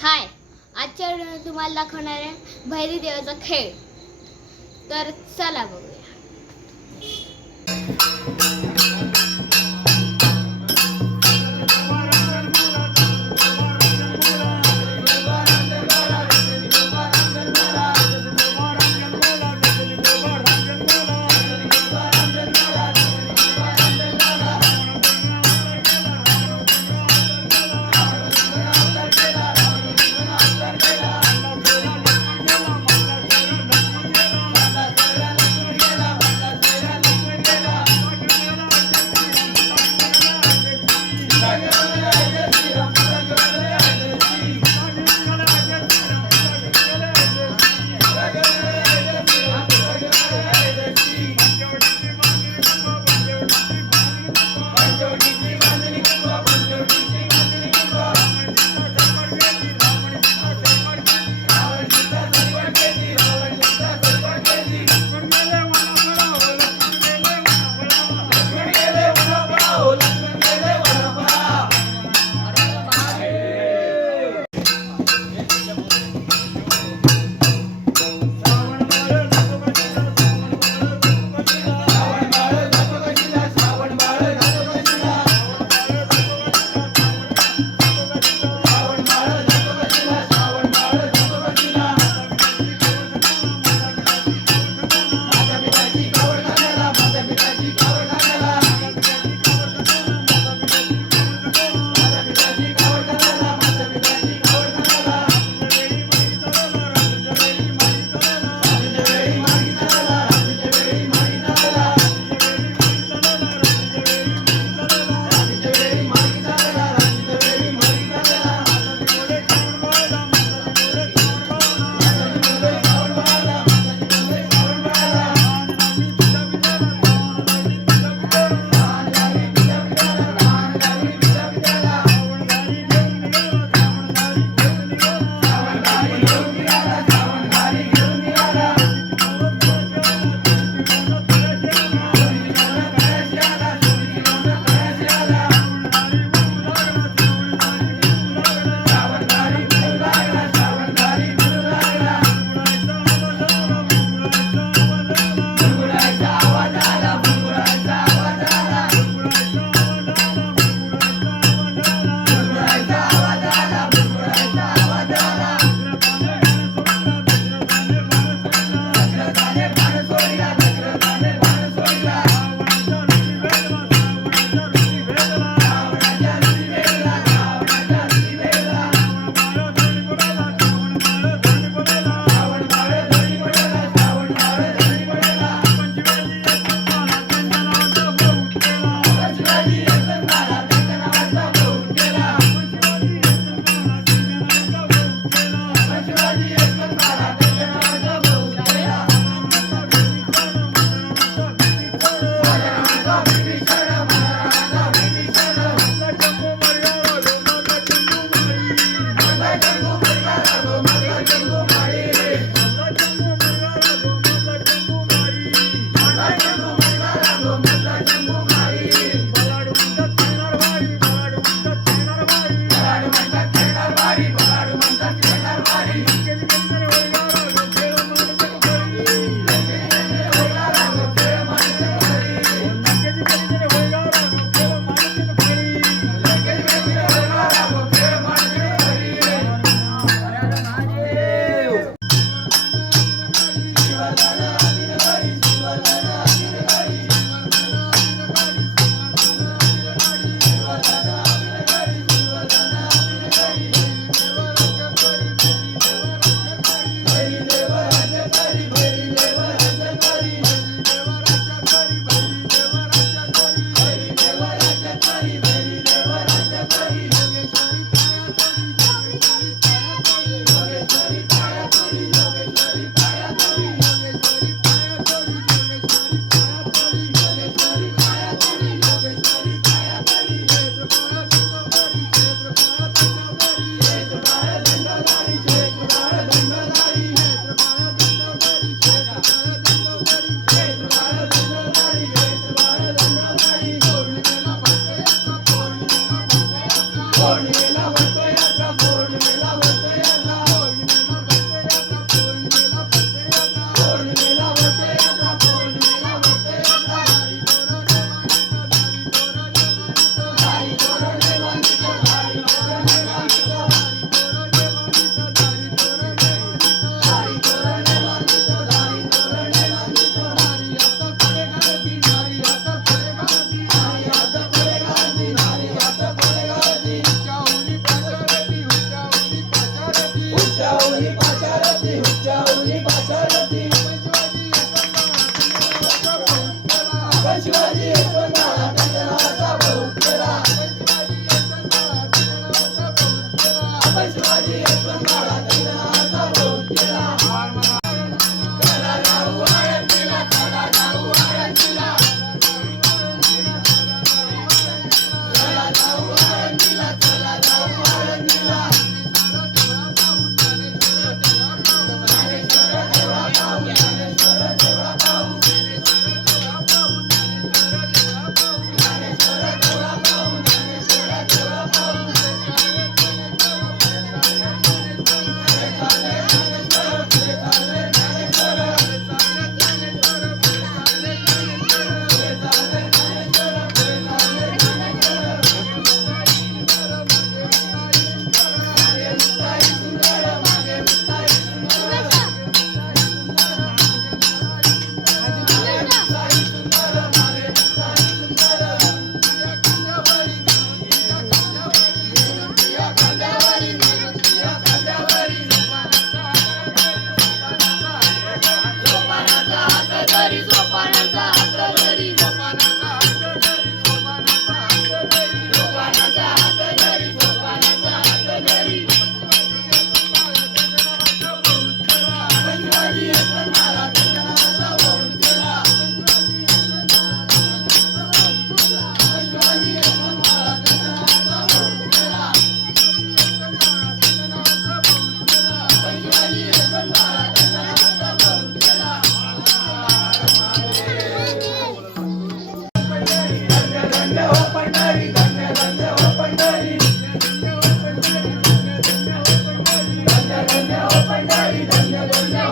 हाय आजच्या व्हिडिओ तुम्हाला दाखवणार आहे भैरी देवाचा खेळ. तर चला बघू. 喜欢你，说。Yeah.